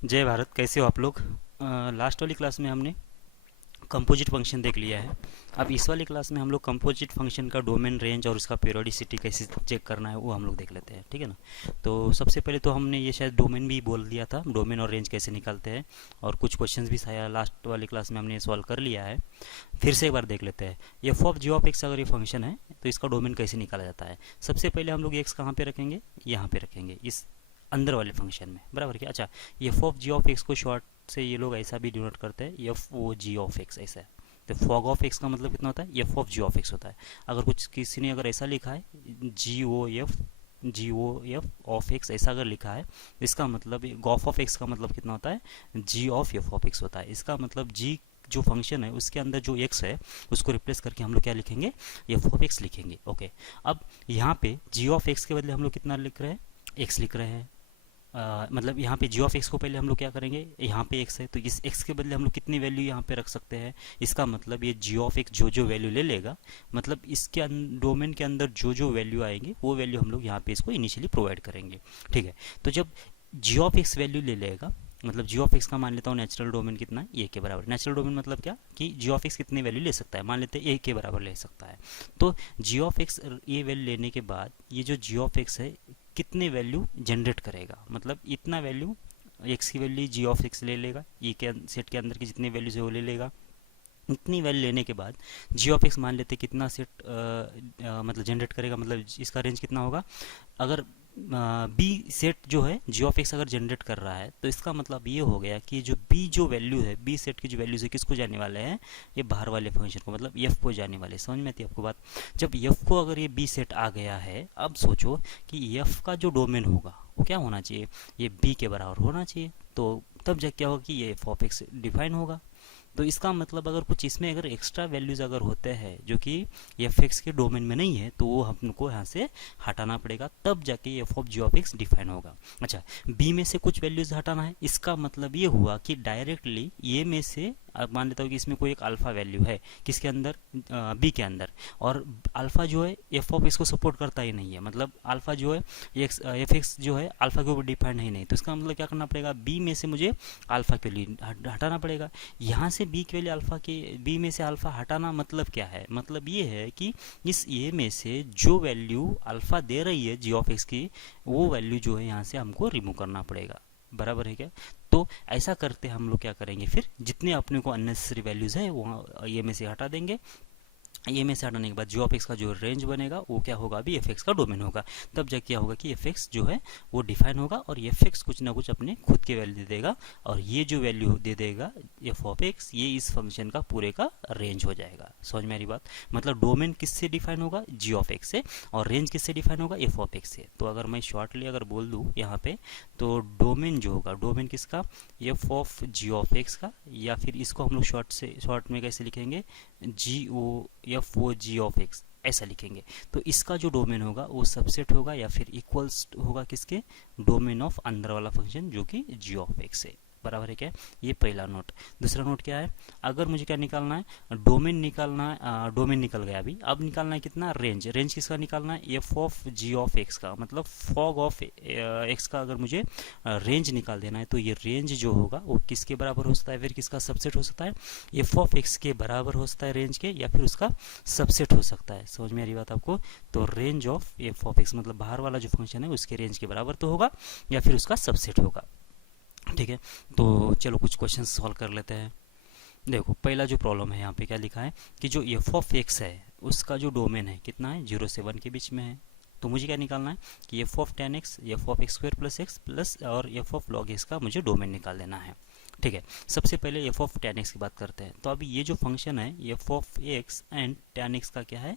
जय भारत। कैसे हो आप लोग? लास्ट वाली क्लास में हमने कंपोजिट फंक्शन देख लिया है। अब इस वाली क्लास में हम लोग कंपोजिट फंक्शन का डोमेन, रेंज और उसका पेरियोडिसिटी कैसे चेक करना है वो हम लोग देख लेते हैं, ठीक है ना। तो सबसे पहले तो हमने ये शायद डोमेन भी बोल दिया था, डोमेन और रेंज कैसे निकालते हैं, और कुछ क्वेश्चंस भी शायद लास्ट वाली क्लास में हमने सॉल्व कर लिया है। फिर से एक बार देख लेते हैं। F of g of x अगर ये फंक्शन है तो इसका डोमेन कैसे निकाला जाता है। सबसे पहले हम लोग एक्स कहाँ पे रखेंगे, यहाँ पे रखेंगे, इस अंदर वाले फंक्शन में, बराबर क्या। अच्छा, f of g of x को शॉर्ट से ये लोग ऐसा भी डिनोट करते हैं, f o g of x, ऐसा है। तो फॉग ऑफ एक्स का मतलब कितना होता है, f of g of x होता है। अगर कुछ किसी ने अगर ऐसा लिखा है, जी ओ एफ ऑफ एक्स ऐसा अगर लिखा है, तो इसका मतलब गॉफ ऑफ एक्स का मतलब कितना होता है, जी ऑफ एफ ऑफ एक्स होता है। इसका मतलब जी जो फंक्शन है उसके अंदर जो एक्स है उसको रिप्लेस करके हम लोग क्या लिखेंगे, एफ ऑफ एक्स लिखेंगे। ओके, अब यहाँ पे जी ऑफ एक्स के बदले हम लोग कितना लिख रहे हैं, एक्स लिख रहे हैं। मतलब यहाँ पे जी ऑफ एक्स को पहले हम लोग क्या करेंगे, यहाँ पे एक्स है तो इस एक्स के बदले हम लोग कितनी वैल्यू यहाँ पे रख सकते हैं। इसका मतलब ये जी ऑफ एक्स जो जो वैल्यू ले लेगा, मतलब इसके डोमेन के अंदर जो जो वैल्यू आएंगे वो वैल्यू हम लोग यहाँ पे इसको इनिशियली प्रोवाइड करेंगे, ठीक है। तो जब जी ऑफ एक्स वैल्यू ले लेगा, मतलब जी ऑफ एक्स का मान लेता हूँ नेचुरल डोमेन कितना है, ए के बराबर। नेचुरल डोमेन मतलब क्या कि जी ऑफ एक्स कितनी वैल्यू ले सकता है, मान लेते हैं ए के बराबर ले सकता है। तो जी ऑफ एक्स ये वैल्यू लेने के बाद ये जो जी ऑफ एक्स है कितने वैल्यू जनरेट करेगा, मतलब इतना वैल्यू एक्स की वैल्यू जी ऑफ एक्स ले लेगा, ई के सेट के अंदर की जितनी वैल्यूज है वो ले लेगा। इतनी वैल्यू लेने के बाद जी ऑफ एक्स मान लेते कितना सेट मतलब जनरेट करेगा, मतलब इसका रेंज कितना होगा। अगर बी सेट जो है जी ऑफ एक्स अगर जनरेट कर रहा है तो इसका मतलब ये हो गया कि जो बी जो वैल्यू है, बी सेट की जो वैल्यूज है किसको जाने वाले हैं, ये बाहर वाले फंक्शन को, मतलब एफ को जाने वाले। समझ में आती है आपको बात। जब एफ को अगर ये बी सेट आ गया है, अब सोचो कि एफ का जो डोमेन होगा वो क्या होना चाहिए, ये बी के बराबर होना चाहिए। तो तब जब क्या होगा कि ये एफ ऑफ एक्स डिफाइन होगा। तो इसका मतलब अगर कुछ इसमें अगर एक्स्ट्रा वैल्यूज अगर होते हैं जो कि एफ एक्स के डोमेन में नहीं है तो वो हमको यहाँ से हटाना पड़ेगा, तब जाके f of g of x define होगा। अच्छा, बी में से कुछ वैल्यूज हटाना है, इसका मतलब ये हुआ कि डायरेक्टली ए में से अब मान लेता हूँ कि इसमें कोई एक अल्फा वैल्यू है किसके अंदर, बी के अंदर, और अल्फा जो है एफ ऑफ एक्स को सपोर्ट करता ही नहीं है, मतलब अल्फा जो है एफ एक्स जो है अल्फा के ऊपर डिफाइंड ही नहीं। तो इसका मतलब क्या करना पड़ेगा, बी में से मुझे अल्फा के लिए हटाना पड़ेगा। यहाँ से बी के वैल्यू अल्फा के, बी में से अल्फा हटाना मतलब क्या है, मतलब ये है कि इस ए में से जो वैल्यू अल्फा दे रही है जी ऑफ एक्स की, वो वैल्यू जो है यहाँ से हमको रिमूव करना पड़ेगा, बराबर है क्या। तो ऐसा करते हम लोग क्या करेंगे, फिर जितने अपने को अननेसेसरी वैल्यूज है वो ये में से हटा देंगे। ये में से हटाने के बाद जी ऑफ एक्स का जो रेंज बनेगा वो क्या होगा, अभी एफ एक्स का डोमेन होगा। तब जब क्या होगा कि एफ एक्स जो है वो डिफाइन होगा और एफ एक्स कुछ ना कुछ अपने खुद के वैल्यू दे देगा, और ये जो वैल्यू दे देगा एफ ऑफ एक्स, ये इस फंक्शन का पूरे का रेंज हो जाएगा। समझ में आ रही बात। मतलब डोमेन किससे डिफाइन होगा, जी ऑफ एक्स से, और रेंज किससे डिफाइन होगा, एफ ऑफ एक्स से। तो अगर मैं शॉर्टली अगर बोल दूँ यहाँ पे, तो डोमेन जो होगा, डोमेन किसका, f of g of x का, या फिर इसको हम लोग शॉर्ट में कैसे लिखेंगे, g o f o g of x ऐसा लिखेंगे। तो इसका जो डोमेन होगा वो सबसेट होगा या फिर इक्वल्स होगा किसके, डोमेन ऑफ अंदर वाला फंक्शन जो कि जी ऑफ एक्स है, बराबर है क्या। ये पहला नोट। दूसरा नोट क्या है, अगर मुझे क्या निकालना है, डोमेन निकालना है, डोमेन निकल गया अभी, अब निकालना है कितना, रेंज। रेंज किसका निकालना है, f of g of x का, मतलब फॉग ऑफ एक्स का अगर मुझे रेंज निकाल देना है तो ये रेंज जो होगा वो किसके बराबर हो सकता है, फिर किसका सबसेट हो सकता है, एफ ऑफ एक्स के बराबर हो सकता है रेंज के, या फिर उसका सबसेट हो सकता है। समझ में आ रही बात आपको। तो range of F of x मतलब बाहर वाला जो फंक्शन है उसके रेंज के बराबर तो होगा या फिर उसका सबसेट होगा, ठीक है। तो चलो कुछ क्वेश्चन सॉल्व कर लेते हैं। देखो पहला जो प्रॉब्लम है यहाँ पे क्या लिखा है कि जो एफ ऑफ एक्स है उसका जो डोमेन है कितना है, 0 से 1 के बीच में है। तो मुझे क्या निकालना है कि f of ten x, f of x square plus x plus और एफ ऑफ लॉग एक्स का मुझे डोमेन निकाल देना है, ठीक है। सबसे पहले एफ ऑफ टेन एक्स की बात करते हैं। तो अभी ये जो फंक्शन है f of x and ten x का क्या है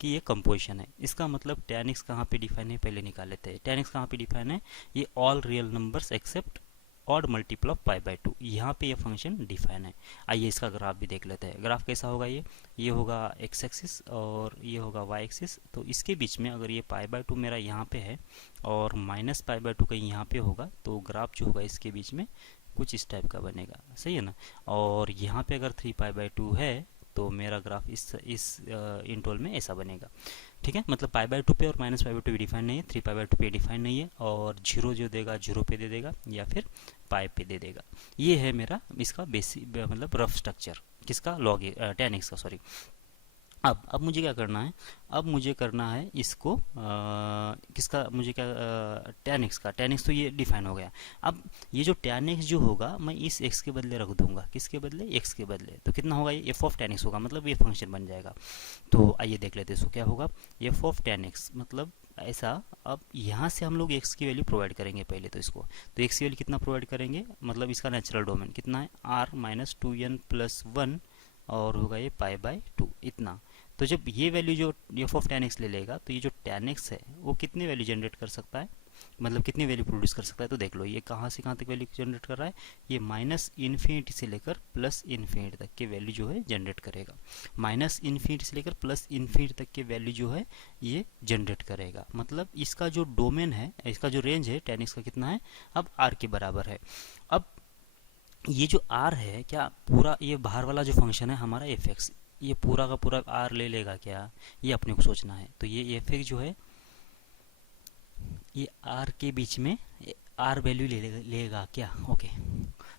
कि ये कंपोजिशन है। इसका मतलब टेन एक्स कहाँ पे डिफाइन है पहले निकाल लेते हैं। टेन एक्स कहाँ पे डिफाइन है, ये all real numbers accept odd multiple of pi by 2, यहाँ पे ये फंक्शन डिफाइन है। आइए इसका ग्राफ भी देख लेते हैं। ग्राफ कैसा होगा, ये होगा एक्स एक्सिस और ये होगा वाई एक्सिस। तो इसके बीच में अगर ये पाई बाय 2 मेरा यहाँ पे है और माइनस पाई बाय 2 कहीं यहाँ पे होगा, तो ग्राफ जो होगा इसके बीच में कुछ इस टाइप का बनेगा, सही है ना। और यहाँ पे अगर 3 पाई बाय 2 है तो मेरा ग्राफ इस इंटरवल में ऐसा बनेगा। ठीक है, मतलब π/2 पे और -π/2 पे डिफाइन नहीं है, 3π/2 पे डिफाइन नहीं है, और 0 जो देगा 0 पे दे देगा या फिर पाई पे दे देगा। ये है मेरा इसका बेसिक मतलब रफ स्ट्रक्चर किसका, लॉग tan x का, सॉरी। अब मुझे क्या करना है, अब मुझे करना है इसको किसका, मुझे क्या tan x का, tan x तो ये डिफाइन हो गया। अब ये जो tan x जो होगा मैं इस x के बदले रख दूंगा, किसके बदले, x के बदले, तो कितना होगा, ये f ऑफ tan x होगा, मतलब ये फंक्शन बन जाएगा। तो आइए देख लेते हैं इसको, क्या होगा f ऑफ tan x, मतलब ऐसा। अब यहाँ से हम लोग x की वैल्यू प्रोवाइड करेंगे पहले, तो इसको, तो x की वैल्यू कितना प्रोवाइड करेंगे, मतलब इसका नेचुरल डोमेन कितना है, r-2n+1 और होगा ये π/2 इतना। तो जब ये वैल्यू जो f ऑफ tan x ले लेगा, तो ये जो tan x है वो कितनी वैल्यू जनरेट कर सकता है, मतलब कितनी वैल्यू प्रोड्यूस कर सकता है। तो देख लो ये कहाँ से कहाँ तक वैल्यू जनरेट कर रहा है, ये -∞ से लेकर +∞ तक की वैल्यू जो है जनरेट करेगा। -∞ से लेकर +∞ तक की वैल्यू जो है ये जनरेट करेगा, मतलब इसका जो डोमेन है, इसका जो रेंज है tan x का कितना है, अब r के बराबर है। अब ये जो r है, क्या पूरा ये बाहर वाला जो फंक्शन है हमारा f(x), ये पूरा का पूरा r ले लेगा क्या, ये अपने को सोचना है। तो ये f(x) जो है ये r के बीच में r वैल्यू लेगा क्या, ओके।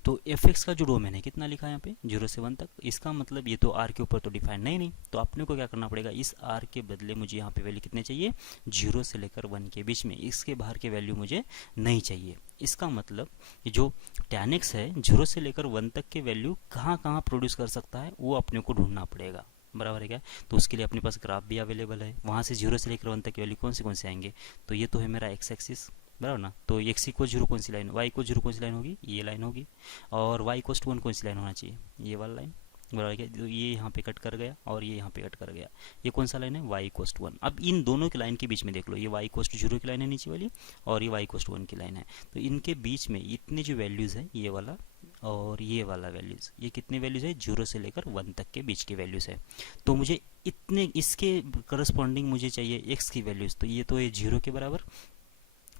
तो f(x) का जो डोमेन है कितना लिखा है यहाँ पे, 0 से 1 तक, इसका मतलब ये तो r के ऊपर तो डिफाइन नहीं, तो अपने को क्या करना पड़ेगा, इस r के बदले मुझे यहाँ पे वैल्यू कितने चाहिए, 0 से लेकर 1 के बीच में, इसके बाहर के वैल्यू मुझे नहीं चाहिए। इसका मतलब जो tan x है 0 से लेकर 1 तक के वैल्यू कहाँ कहाँ प्रोड्यूस कर सकता है, वो अपने को ढूंढना पड़ेगा, बराबर है क्या। तो उसके लिए अपने पास ग्राफ भी अवेलेबल है, वहाँ से 0 से लेकर 1 तक की वैल्यू कौन से आएंगे, तो ये तो है मेरा x एक्सिस, बराबर ना। तो x को 0 कौन सी लाइन, y को 0 कौन सी लाइन होगी, ये लाइन होगी, और y को 1 कौन सी लाइन होना चाहिए, ये वाला लाइन, बराबर क्या। तो ये यहाँ पे कट कर गया और ये यहाँ पे कट कर गया, ये कौन सा लाइन है, y को 1। अब इन दोनों की लाइन के बीच में देख लो, ये y को 0 की लाइन है नीचे वाली, और ये y को 1 की लाइन है। तो इनके बीच में इतने जो वैल्यूज़ है, ये वाला और ये वाला वैल्यूज़, ये कितने वैल्यूज़ है, 0 से लेकर 1 तक के बीच की वैल्यूज़ है। तो मुझे इतने इसके करस्पॉन्डिंग मुझे चाहिए x की वैल्यूज़, तो ये तो है 0 के बराबर,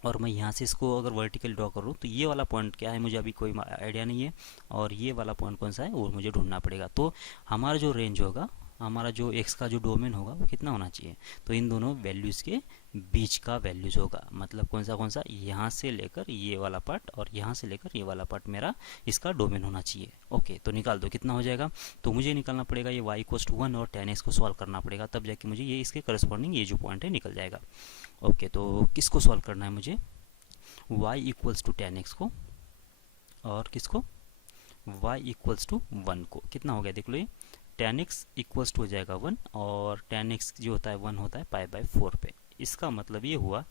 और मैं यहाँ से इसको अगर वर्टिकल ड्रॉ करूँ तो ये वाला पॉइंट क्या है मुझे अभी कोई आइडिया नहीं है, और ये वाला पॉइंट कौन सा है वो मुझे ढूंढना पड़ेगा। तो हमारा जो रेंज होगा, हमारा जो x का जो डोमेन होगा वो कितना होना चाहिए, तो इन दोनों वैल्यूज़ के बीच का वैल्यूज़ होगा, मतलब कौन सा, यहाँ से लेकर ये वाला पार्ट और यहाँ से लेकर ये वाला पार्ट मेरा इसका डोमेन होना चाहिए। ओके, तो निकाल दो कितना हो जाएगा, तो मुझे निकालना पड़ेगा ये y = 1 और tan x को सॉल्व करना पड़ेगा, तब जाके मुझे ये इसके करस्पॉन्डिंग ये जो पॉइंट है निकल जाएगा। ओके, तो किसको सॉल्व करना है मुझे, y = tan x को, और किसको, y = 1 को। कितना हो गया देख लो, ये tan x = हो जाएगा 1, और tan x जो होता है 1 होता है π/4 पे। इसका मतलब ये हुआ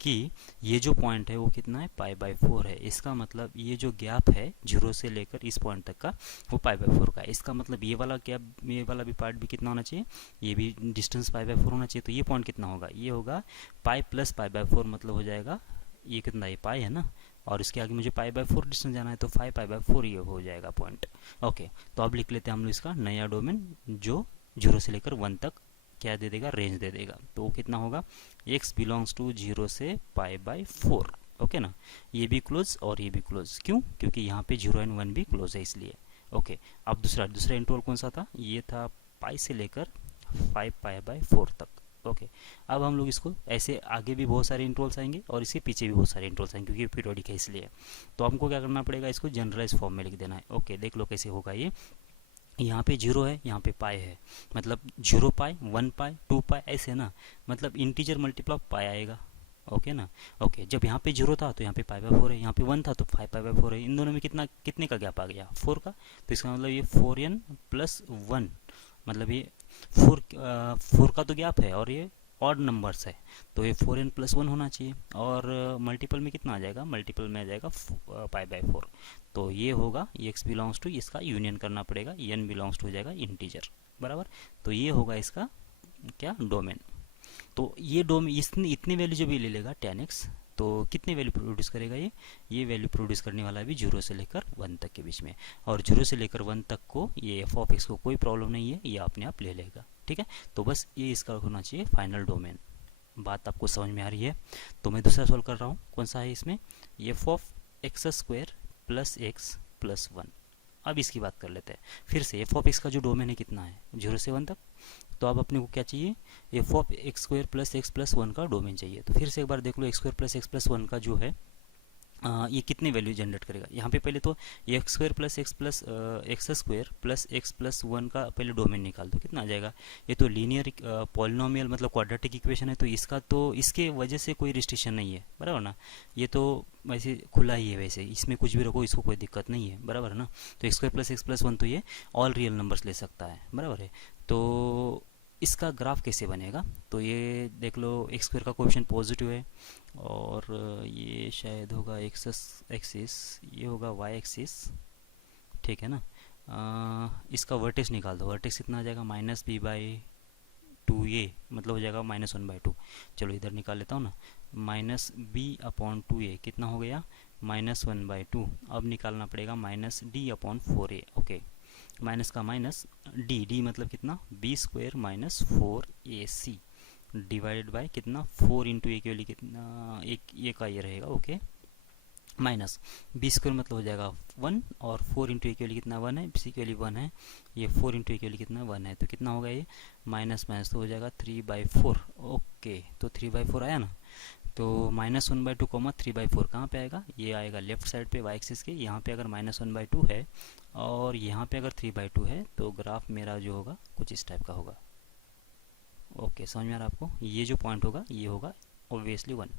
कि ये जो पॉइंट है वो कितना है, π/4 है। इसका मतलब ये जो गैप है 0 से लेकर इस पॉइंट तक का वो π/4 का है। इसका मतलब ये वाला गैप, ये वाला भी पार्ट भी कितना होना चाहिए, ये भी डिस्टेंस π/4 होना चाहिए। तो ये पॉइंट कितना होगा, ये होगा π + π/4, मतलब हो जाएगा ये कितना, ये पाई है ना, और इसके आगे मुझे π/4 डिस्टेंस जाना है, तो 5 π/4 ये हो जाएगा पॉइंट। ओके, तो अब लिख लेते हैं हम लोग इसका नया डोमेन, जो 0 से लेकर 1 तक क्या दे देगा, रेंज दे देगा। तो वो कितना होगा, x बिलोंग्स टू 0 से π/4। ओके ना, ये भी क्लोज और ये भी क्लोज, क्यों, क्योंकि यहाँ पे 0 और 1 भी क्लोज है इसलिए। ओके, अब दूसरा इंटरवल कौन सा था, ये था पाई से लेकर 5 π/4 तक। ओके, अब हम लोग इसको ऐसे आगे भी बहुत सारे इंटरवल्स आएंगे और इसके पीछे भी बहुत सारे इंटरवल्स आएंगे, क्योंकि पीरियोडिक है इसलिए। तो हमको क्या करना पड़ेगा, इसको जनरलाइज फॉर्म में लिख देना है। ओके, देख लो कैसे होगा ये, यहाँ पे 0 है, यहाँ पे पाई है, मतलब 0 पाई, 1 पाई, 2 पाई, ऐसे ना, मतलब इंटीजर मल्टीपल ऑफ पाई आएगा। ओके ना। ओके, जब यहाँ पे 0 था तो यहाँ पे π/4 है, यहाँ पे 1 था तो 5 π/4 है। इन दोनों में कितने का गैप आ गया, 4 का। तो इसका मतलब ये 4n + 1, मतलब ये 4 का तो गैप है, और ये ऑड नंबर्स है, तो ये 4n + 1 होना चाहिए। और मल्टीपल में कितना आ जाएगा, मल्टीपल में आ जाएगा π/4। तो ये होगा x बिलोंग्स टू, इसका यूनियन करना पड़ेगा, n बिलोंग्स टू हो जाएगा इंटीजर, बराबर। तो ये होगा इसका क्या, डोमेन। तो ये डोमेन इतनी वैल्यू जब ये ले लेगा tan x, तो कितनी वैल्यू प्रोड्यूस करेगा, ये वैल्यू प्रोड्यूस करने वाला है भी 0 से लेकर 1 तक के बीच में। और 0 से लेकर 1 तक को ये f(x) को कोई प्रॉब्लम नहीं है, ये अपने आप ले लेगा। ठीक है, तो बस ये इसका होना चाहिए फाइनल डोमेन। बात आपको समझ में आ रही है। तो मैं दूसरा सॉल्व कर रहा हूँ, कौन सा है इसमें, f(x² + x + 1। अब इसकी बात कर लेते हैं फिर से। एफ ऑफ एक्स का जो डोमेन है कितना है 0 से 1 तक, तो अब अपने को क्या चाहिए, f of x square plus x plus 1 का डोमेन चाहिए। तो फिर से एक बार देख लो x square plus x plus 1 का जो है ये कितनी वैल्यू जनरेट करेगा। यहाँ पे पहले तो x square plus x plus x square plus x plus 1 का पहले डोमेन निकाल दो, कितना आ जाएगा। ये तो लीनियर पॉलिनोमियल मतलब क्वाड्रेटिक इक्वेशन है, तो इसका तो इसके वजह से कोई रिस्ट्रिक्शन नहीं है, बराबर ना। ये तो वैसे खुला ही है, वैसे इसमें कुछ भी रखो इसको कोई दिक्कत नहीं है, बराबर है ना। तो x square plus x plus 1 तो ये ऑल रियल नंबर्स ले सकता है, बराबर है। तो इसका ग्राफ कैसे बनेगा, तो ये देख लो एक्स स्क्वायर का कोएफिशिएंट पॉजिटिव है और ये शायद होगा एक्स एक्सिस, ये होगा वाई एक्सिस, ठीक है ना। इसका वर्टेक्स निकाल दो, वर्टेक्स कितना आ जाएगा -b/2 ए, मतलब हो जाएगा -1/2। चलो इधर निकाल लेता हूँ ना, -b/2 ए कितना हो गया -1/2। अब निकालना पड़ेगा -d/4a, ओके। माइनस का माइनस, डी मतलब कितना b square minus 4ac divided by कितना 4 इंटू ए की वैल्यू कितना, एक ये का ये रहेगा, ओके। माइनस बी स्क्वायर मतलब हो जाएगा 1 और 4 इंटू ए की वैल्यू कितना 1 है, सी की वैल्यू 1 है, ये 4 इंटू ए की वैल्यू कितना 1 है, तो कितना होगा ये माइनस माइनस तो हो जाएगा 3/4, ओके। तो 3/4 आया ना। तो -1/2 कॉमा 3/4 कहाँ पे आएगा, ये आएगा लेफ्ट साइड पे वाई एक्सिस के। यहाँ पे अगर -1/2 है और यहाँ पे अगर 3/2 है तो ग्राफ मेरा जो होगा कुछ इस टाइप का होगा, ओके। समझ में आ रहा है आपको, ये जो पॉइंट होगा ये होगा ऑब्वियसली 1,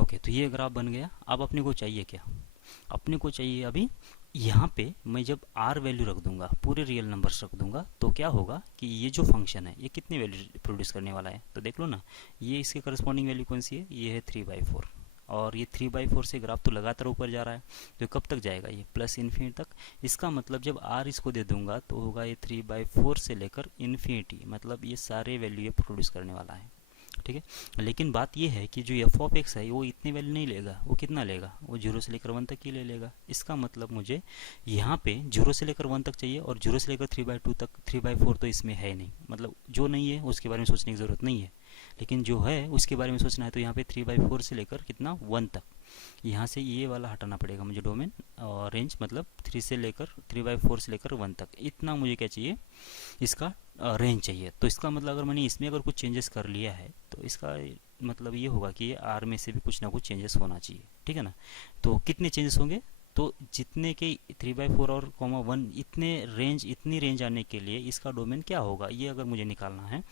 ओके। तो ये ग्राफ बन गया। अब अपने को चाहिए क्या, अपने को चाहिए अभी यहाँ पे मैं जब r वैल्यू रख दूंगा, पूरे रियल नंबर्स रख दूंगा, तो क्या होगा कि ये जो फंक्शन है ये कितनी वैल्यू प्रोड्यूस करने वाला है, तो देख लो ना। ये इसके करस्पॉन्डिंग वैल्यू कौन सी है, ये है 3/4 और ये 3/4 से ग्राफ तो लगातार ऊपर जा रहा है, तो कब तक जाएगा ये प्लस इन्फिनिटी तक। इसका मतलब जब r इसको दे दूंगा तो होगा ये 3/4 से लेकर इन्फिनिटी, मतलब ये सारे वैल्यू ये प्रोड्यूस करने वाला है, ठीक है। लेकिन बात ये है कि जो एफ ऑफ एक्स है वो इतनी वैल्यू नहीं लेगा, वो कितना लेगा, वो 0 से लेकर 1 तक ही ले लेगा। इसका मतलब मुझे यहाँ पे 0 से लेकर 1 तक चाहिए और 0 से लेकर 3/2 तक, 3/4 तो इसमें है नहीं, मतलब जो नहीं है उसके बारे में सोचने की ज़रूरत नहीं है, लेकिन जो है उसके बारे में सोचना है। तो यहाँ पे 3/4 से लेकर कितना 1 तक, यहाँ से ये वाला हटाना पड़ेगा मुझे डोमेन और रेंज, मतलब 3/4 से लेकर 1 तक, इतना मुझे क्या चाहिए, इसका रेंज चाहिए। तो इसका मतलब अगर मैंने इसमें अगर कुछ चेंजेस कर लिया है तो इसका मतलब ये होगा कि ये आर में से भी कुछ ना कुछ चेंजेस होना चाहिए, ठीक है ना। तो कितने चेंजेस होंगे, तो जितने के 3/4 और कॉमा 1 इतनी रेंज आने के लिए इसका डोमेन क्या होगा, ये अगर मुझे निकालना है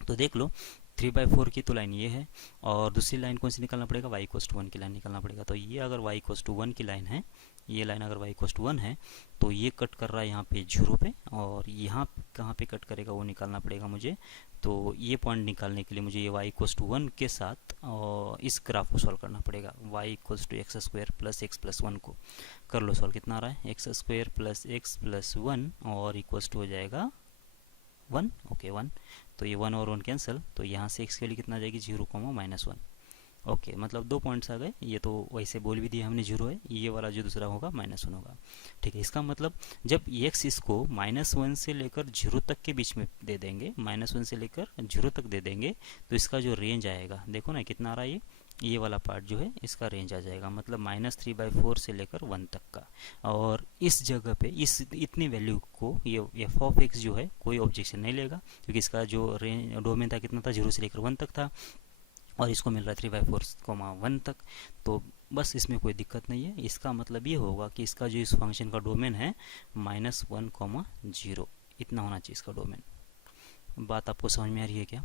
तो देख लो 3/4 की तो लाइन ये है और दूसरी लाइन कौन सी निकालना पड़ेगा, y=1 की लाइन निकालना पड़ेगा। तो ये अगर y=1 की लाइन है, ये लाइन अगर y=1 है तो ये कट कर रहा है यहाँ पे 0 पे, और यहाँ कहाँ पे कट करेगा वो निकालना पड़ेगा मुझे। तो ये पॉइंट निकालने के लिए मुझे ये y=1 के साथ और इस ग्राफ को सॉल्व करना पड़ेगा। y=x² प्लस x प्लस 1 को कर लो सॉल्व, कितना आ रहा है x² प्लस x प्लस 1 और इक्वल टू हो जाएगा 1, ओके 1। तो ये 1 और 1 कैंसिल, तो यहाँ से x के लिए कितना आ जाएगी 0, -1, ओके। मतलब 2 पॉइंट्स आ गए, ये तो वैसे बोल भी दिया हमने 0 है, ये वाला जो दूसरा होगा -1 होगा, ठीक है। इसका मतलब जब x इसको -1 से लेकर 0 तक के बीच में दे देंगे, -1 से लेकर 0 तक दे देंगे, तो इसका जो रेंज आएगा देखो ना कितना आ रहा है, ये वाला पार्ट जो है इसका रेंज आ जाएगा, मतलब -3/4 से लेकर 1 तक का। और इस जगह पे इतनी वैल्यू को ये एफ ऑफ एक्स जो है कोई ऑब्जेक्शन नहीं लेगा, क्योंकि इसका जो रेंज डोमेन था कितना था 0 से लेकर 1 तक था और इसको मिल रहा है 3/4, 1 तक, तो बस इसमें कोई दिक्कत नहीं है। इसका मतलब ये होगा कि इसका जो इस फंक्शन का डोमेन है -1, 0 इतना होना चाहिए इसका डोमेन। बात आपको समझ में आ रही है क्या,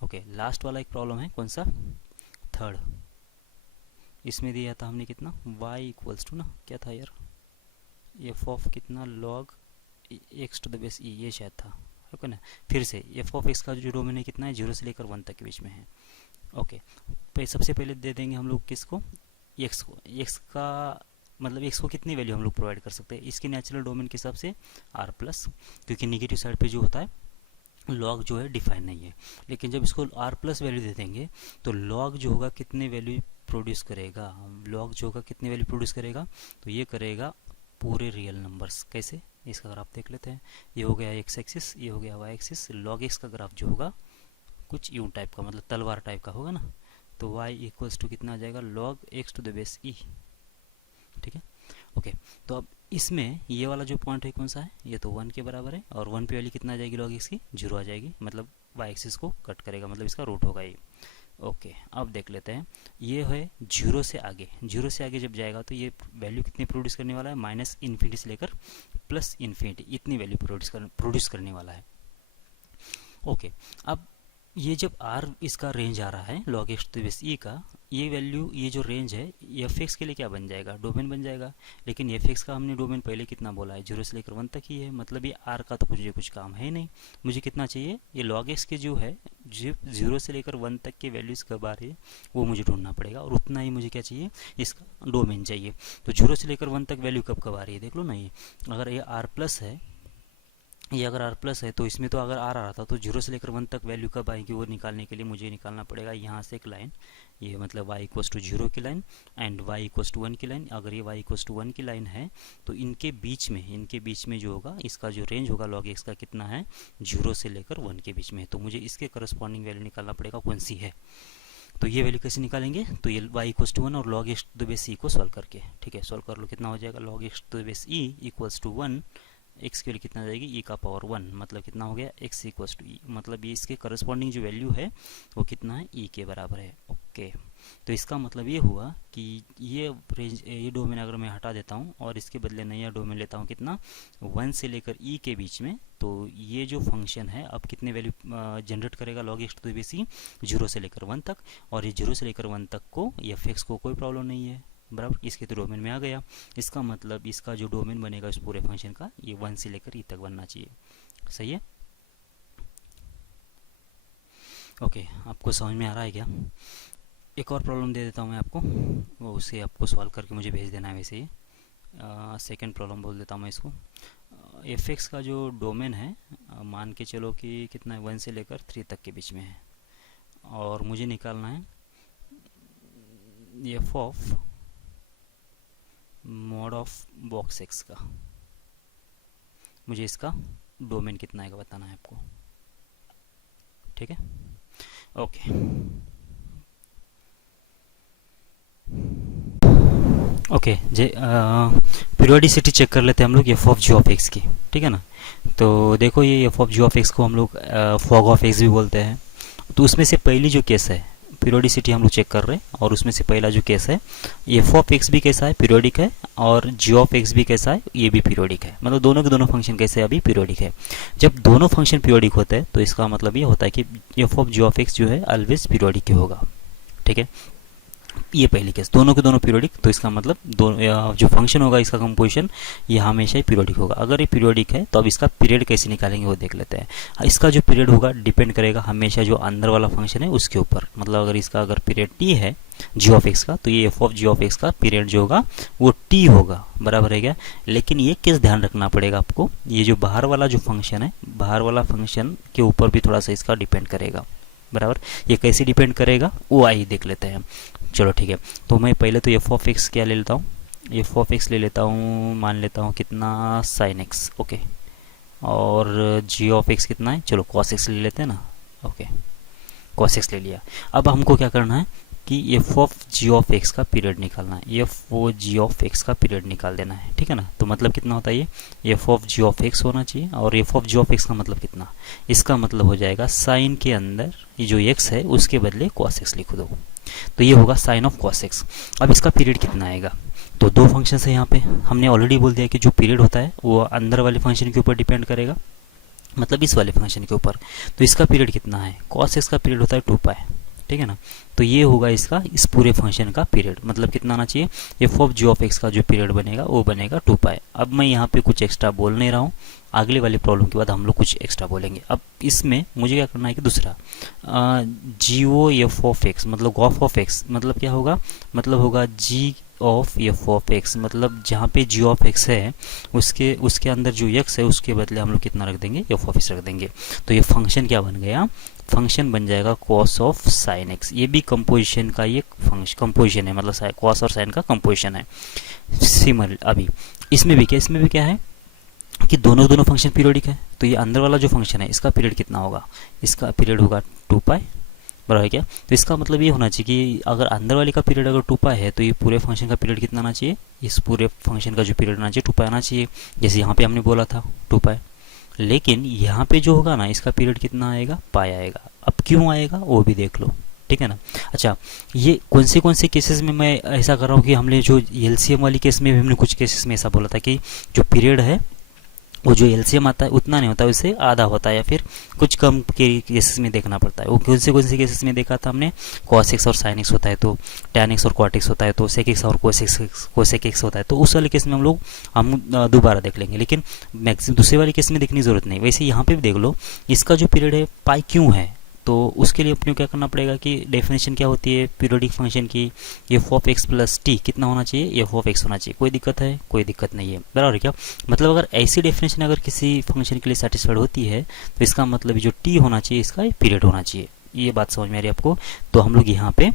ओके। लास्ट वाला एक प्रॉब्लम है, कौन सा, थर्ड। इसमें दिया था हमने कितना y= ना क्या था यार, एफ ऑफ कितना log x⁻e, ये शायद था, ओके ना। फिर से एफ ऑफ एक्स का जो डोमेन है कितना है 0 से लेकर 1 तक के बीच में है, ओके। सबसे पहले दे देंगे हम लोग किसको, x को। x का मतलब x को कितनी वैल्यू हम लोग प्रोवाइड कर सकते हैं, इसके नेचुरल डोमेन के हिसाब से r+, क्योंकि निगेटिव साइड पे जो होता है लॉग जो है डिफाइन नहीं है। लेकिन जब इसको r+ वैल्यू दे देंगे तो लॉग जो होगा कितने वैल्यू प्रोड्यूस करेगा, लॉग जो होगा कितने वैल्यू प्रोड्यूस करेगा, तो ये करेगा पूरे रियल नंबर्स। कैसे, इसका ग्राफ देख लेते हैं। ये हो गया x एक्सिस, ये हो गया y एक्सिस। लॉग x का ग्राफ जो होगा कुछ यूं टाइप का, मतलब तलवार टाइप का होगा ना। तो y= कितना आ जाएगा log x⁻e, ठीक है, ओके। तो अब इसमें ये वाला जो पॉइंट है कौन सा है, ये तो 1 के बराबर है, और 1 पे वैल्यू कितना आ जाएगी लॉग एक्स की, 0 आ जाएगी, मतलब वाई एक्सिस को कट करेगा, मतलब इसका रूट होगा ये। ओके, अब देख लेते हैं, ये है 0 से आगे, 0 से आगे जब जाएगा तो ये वैल्यू कितनी प्रोड्यूस करने वाला है, माइनस इन्फिनिटी से लेकर प्लस इन्फिनिटी, इतनी वैल्यू प्रोड्यूस करने वाला है। ओके, अब ये जब आर इसका रेंज आ रहा है लॉग एक्स टू बेस ई का, ये वैल्यू, ये जो रेंज है एफ एक्स के लिए क्या बन जाएगा, डोमेन बन जाएगा। लेकिन एफ एक्स का हमने डोमेन पहले कितना बोला है, 0 से लेकर 1 तक ही है, मतलब ये आर का तो कुछ काम है ही नहीं। मुझे कितना चाहिए, ये लॉग एक्स के जो है, जो 0 से लेकर 1 तक के वैल्यूज़ कब आ रही है वो मुझे ढूंढना पड़ेगा, और उतना ही मुझे क्या चाहिए, इसका डोमेन चाहिए। तो 0 से लेकर 1 तक वैल्यू कब आ रही है, देख लो ना, ये अगर ये आर प्लस है, ये अगर आर प्लस है, तो इसमें तो अगर आर आ रहा था, तो 0 से लेकर 1 तक वैल्यू कब आएगी वो निकालने के लिए मुझे निकालना पड़ेगा यहाँ से एक लाइन, ये मतलब y इक्वस टू 0 की line and y equals to 1 की लाइन। अगर ये y इक्वस टू 1 की लाइन है तो इनके बीच में जो होगा, इसका जो रेंज होगा लॉग एक्स का कितना है, 0 से लेकर 1 के बीच में, तो मुझे इसके करस्पॉन्डिंग वैल्यू निकालना पड़ेगा कौन सी है। तो ये वैल्यू कैसे निकालेंगे, तो ये y इक्वस टू 1 और लॉग एक्स टू बेस ई को सॉल्व करके, ठीक है, सॉल्व कर लो, कितना हो जाएगा, log x to base e equals to 1, x के लिए कितना जाएगी, ई का पावर 1, मतलब कितना हो गया, एक्स इक्वल्स टू ई, मतलब ये इसके करस्पॉन्डिंग जो वैल्यू है वो कितना है, ई के बराबर है। ओके, तो इसका मतलब ये हुआ कि ये रेंज, ये डोमेन अगर मैं हटा देता हूँ और इसके बदले नया डोमेन लेता हूँ कितना, 1 से लेकर ई के बीच में, तो ये जो फंक्शन है अब कितने वैल्यू जनरेट करेगा log x to the base e, 0 से लेकर 1 तक, और ये 0 से लेकर 1 तक को एफ एक्स को कोई प्रॉब्लम नहीं है, बराबर, इसके तो डोमेन में आ गया। इसका मतलब इसका जो डोमेन बनेगा इस पूरे फंक्शन का, ये 1 से लेकर ई तक बनना चाहिए। सही है, ओके, आपको समझ में आ रहा है क्या। एक और प्रॉब्लम दे देता हूँ मैं आपको, वो उसे आपको सॉल्व करके मुझे भेज देना है। वैसे ही सेकेंड प्रॉब्लम बोल देता हूँ मैं इसको। एफ एक्स का जो डोमेन है, मान के चलो कि कितना है, 1 से लेकर 3 तक के बीच में है, और मुझे निकालना है f of mod of box x का, मुझे इसका डोमेन कितना है का बताना है आपको, ठीक है। ओके, ओके जे पीरियोडिसिटी चेक कर लेते हैं हम लोग f of g of x की, ठीक है ना। तो देखो ये f of g of x को हम लोग फॉग ऑफ एक्स भी बोलते हैं। तो उसमें से पहली जो केस है, पीरियोडिसिटी हम लोग चेक कर रहे हैं, और उसमें से पहला जो केस है, एफ ऑफ एक्स भी कैसा है, पीरियोडिक है, और जी ऑफ एक्स भी कैसा है, ये भी पीरियोडिक है, मतलब दोनों के दोनों फंक्शन कैसे अभी पीरियोडिक है। जब दोनों फंक्शन पीरियोडिक होते हैं तो इसका मतलब ये होता है कि f of g of x जो है ऑलवेज पीरियोडिक ही होगा, ठीक है। ये पहली केस, दोनों के दोनों पीरियोडिक, तो इसका मतलब जो फंक्शन होगा इसका कंपोजिशन ये हमेशा ही पीरियोडिक होगा। अगर ये पीरियोडिक है तो अब इसका पीरियड कैसे निकालेंगे वो देख लेते हैं। इसका जो पीरियड होगा डिपेंड करेगा हमेशा जो अंदर वाला फंक्शन है उसके ऊपर, मतलब अगर इसका अगर पीरियड टी है जी ऑफ एक्स का, तो ये f of g of x का पीरियड जो होगा वो टी होगा, बराबर है क्या। लेकिन ये केस ध्यान रखना पड़ेगा आपको, ये जो बाहर वाला जो फंक्शन है, बाहर वाला फंक्शन के ऊपर भी थोड़ा सा इसका डिपेंड करेगा, बराबर। ये कैसे डिपेंड करेगा वो आई देख लेते हैं। चलो ठीक है, तो मैं पहले तो एफ ऑफ एक्स क्या ले लेता हूँ, एफ ऑफ एक्स ले लेता हूँ, मान लेता हूँ कितना, साइन एक्स, ओके, और जी ऑफ एक्स कितना है, चलो कॉस एक्स ले लेते हैं ना, ओके, कॉस एक्स ले लिया। अब हमको क्या करना है कि f of g of x का पीरियड निकालना है, f o g of x का पीरियड निकाल देना है, ठीक है ना। तो मतलब कितना होता है, ये f of g of x होना चाहिए, और f of g of x का मतलब कितना, इसका मतलब हो जाएगा साइन के अंदर ये जो एक्स है उसके बदले कॉस एक्स लिख दो, तो ये होगा साइन ऑफ कॉस एक्स। अब इसका पीरियड कितना आएगा, तो दो फंक्शन है यहाँ पे, हमने ऑलरेडी बोल दिया कि जो पीरियड होता है वो अंदर वाले फंक्शन के ऊपर डिपेंड करेगा, मतलब इस वाले फंक्शन के ऊपर। तो इसका पीरियड कितना है, कॉस एक्स का पीरियड होता है 2 पाई, ठीक है ना। तो ये होगा इसका इस पूरे फंक्शन का पीरियड, मतलब कितना आना चाहिए, f of g of x का जो पीरियड बनेगा वो बनेगा 2 पाई। अब मैं यहाँ पे कुछ एक्स्ट्रा बोल नहीं रहा हूँ, अगले वाली प्रॉब्लम के बाद हम लोग कुछ एक्स्ट्रा बोलेंगे। अब इसमें मुझे क्या करना है कि दूसरा जी ओ एफ ऑफ एक्स, मतलब गॉफ ऑफ एक्स, मतलब क्या होगा, मतलब होगा जी ऑफ एफ ऑफ एक्स, मतलब जहाँ पे जी ऑफ एक्स है उसके अंदर जो एक्स है उसके बदले हम लोग कितना रख देंगे, एफ ऑफ एक्स रख देंगे। तो ये फंक्शन क्या बन गया, फंक्शन बन जाएगा कॉस ऑफ साइन एक्स। ये भी कंपोजिशन का ये फंक्शन कंपोजिशन है, मतलब कॉस और साइन का कंपोजिशन है। सिमिलर अभी इसमें भी क्या है कि दोनों फंक्शन पीरियोडिक है, तो ये अंदर वाला जो फंक्शन है इसका पीरियड कितना होगा, इसका पीरियड होगा 2 पाई, बराबर है क्या। तो इसका मतलब ये होना चाहिए कि अगर अंदर वाले का पीरियड अगर 2 पाई है तो ये पूरे फंक्शन का पीरियड कितना आना चाहिए, इस पूरे फंक्शन का जो पीरियड आना चाहिए 2 पाई आना चाहिए, जैसे यहाँ पे हमने बोला था 2 पाई। लेकिन यहाँ पे जो होगा ना इसका पीरियड कितना आएगा, पाई आएगा। अब क्यों आएगा वो भी देख लो, ठीक है ना। अच्छा, ये कौन से केसेस में मैं ऐसा कर रहा हूँ कि हमने जो एलसीएम वाली केस में भी हमने कुछ केसेस में ऐसा बोला था कि जो पीरियड है वो जो एलसीएम आता है उतना नहीं होता, उससे आधा होता है या फिर कुछ कम के केसेस में देखना पड़ता है। वो कौन से केसेस में देखा था हमने, cos x और sin x होता है तो tan x और cot x होता है तो sec x और cosec x होता है, तो उस वाले केस में हम दोबारा देख लेंगे, लेकिन मैक्सिमम दूसरे वाले केस में देखने की जरूरत नहीं। वैसे यहाँ पे भी देख लो इसका जो पीरियड है पाई क्यों है, तो उसके लिए अपने को क्या करना पड़ेगा कि डेफिनेशन क्या होती है पीरियोडिक फंक्शन की, F of x plus T कितना होना चाहिए, एफ ऑफ एक्स होना चाहिए। कोई दिक्कत है, कोई दिक्कत नहीं है, बराबर है क्या। मतलब अगर ऐसी डेफिनेशन अगर किसी फंक्शन के लिए सेटिस्फाइड होती है तो इसका मतलब जो टी होना चाहिए इसका पीरियड होना चाहिए। ये बात समझ में आ रही है आपको। तो हम लोग यहाँ पे